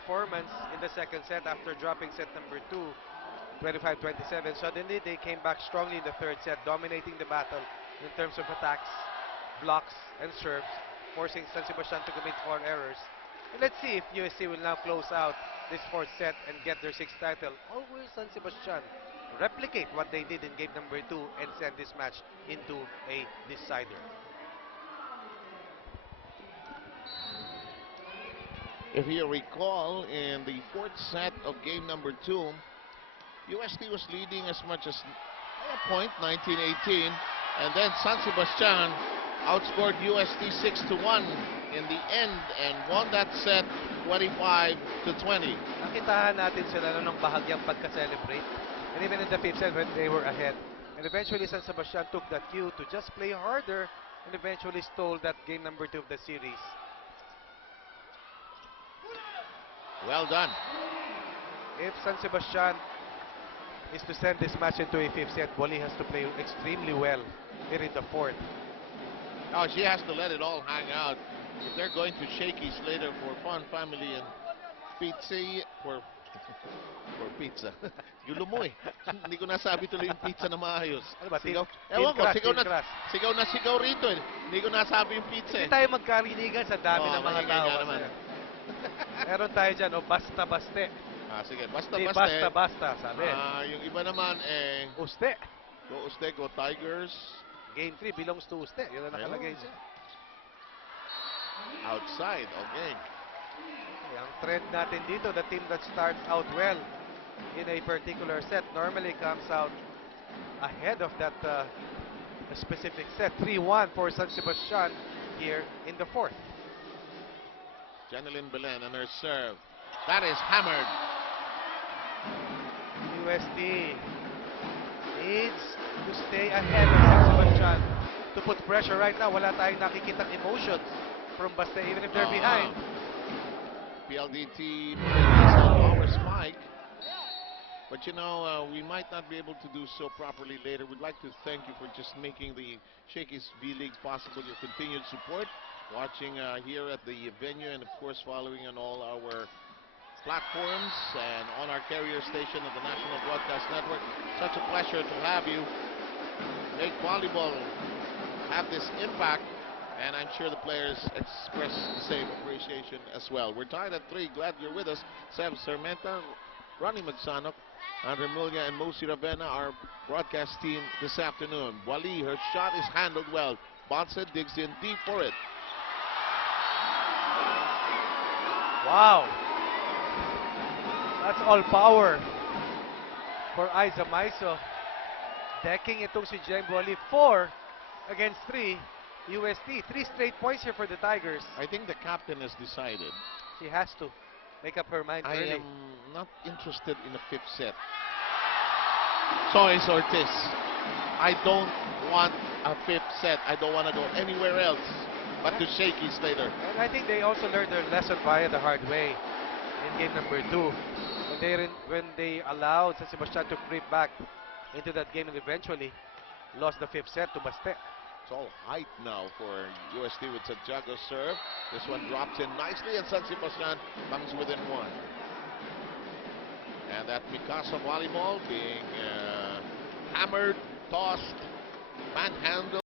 performance in the second set after dropping set number 2, 25-27. Suddenly, they came back strongly in the third set, dominating the battle in terms of attacks, blocks, and serves, forcing San Sebastian to commit 4 errors. And let's see if UST will now close out this fourth set and get their sixth title, or will San Sebastian replicate what they did in game number 2 and send this match into a decider. If you recall, in the fourth set of game number 2, UST was leading as much as a point, 19-18, and then San Sebastian outscored UST 6-1 in the end and won that set 25-20. Nakitahan natin sila nung bahagyang pagka-celebrate. And even in the fifth set when they were ahead. And eventually San Sebastian took that cue to just play harder and eventually stole that game number 2 of the series. Well done. If San Sebastian is to send this match into a fifth set, Wally has to play extremely well here in the fourth. Oh, she has to let it all hang out. If they're going to shakies later for fun, family, and pizza, for pizza. Gulo mo eh. Hindi ko nasabi tuloy yung pizza na maayos. Ano ba, Sigaw. thin Ewan ko, crust, sigaw thin crust. na sigaw rito eh. Hindi ko nasabi yung pizza Hindi eh. tayo magkarinigan sa dami ng mga maingay tao. nga naman. Meron tayo dyan, basta-baste. Sige, Hindi, basta-basta eh. basta-basta, sabi. Yung iba naman eh, Uste. go Uste, go Tigers. Game 3 belongs to Uste. Yun ang nakalagay siya. Outside, okay. Ang trend natin dito, the team that starts out well in a particular set normally comes out ahead of that specific set. 3-1 for San Sebastian here in the fourth. Janeline Belen and her serve. That is hammered. UST needs to stay ahead of San Sebastian to put pressure right now. Wala tayong nakikitang emotions from Baste even if they're behind. PLDT power spike. But you know, we might not be able to do so properly later. We'd like to thank you for just making the Shakey's V-League possible. Your continued support, watching here at the venue, and of course following on all our platforms and on our carrier station of the National Broadcast Network. Such a pleasure to have you make volleyball have this impact, and I'm sure the players express the same appreciation as well. We're tied at 3. Glad you're with us. Sev Sermenta, Ronnie Magsanok, Andre Mulia, and Mosi Ravena, our broadcast team this afternoon. Wally, her shot is handled well. Bonsa digs in deep for it. Wow. That's all power for Aiza Maiso. Decking itong si Jem Wally. 4 against 3. UST. 3 straight points here for the Tigers. I think the captain has decided. She has to make up her mind I early. am not interested in a fifth set. Sois Ortiz. I don't want a fifth set. I don't want to go anywhere else but to Shakey's later. And I think they also learned their lesson via the hard way in game number 2. When they allowed San Sebastian to creep back into that game and eventually lost the fifth set to Baste. It's all height now for UST with Santiago's serve. This one drops in nicely and San Sebastian comes within 1. And that Mikasa volleyball being hammered, tossed, manhandled.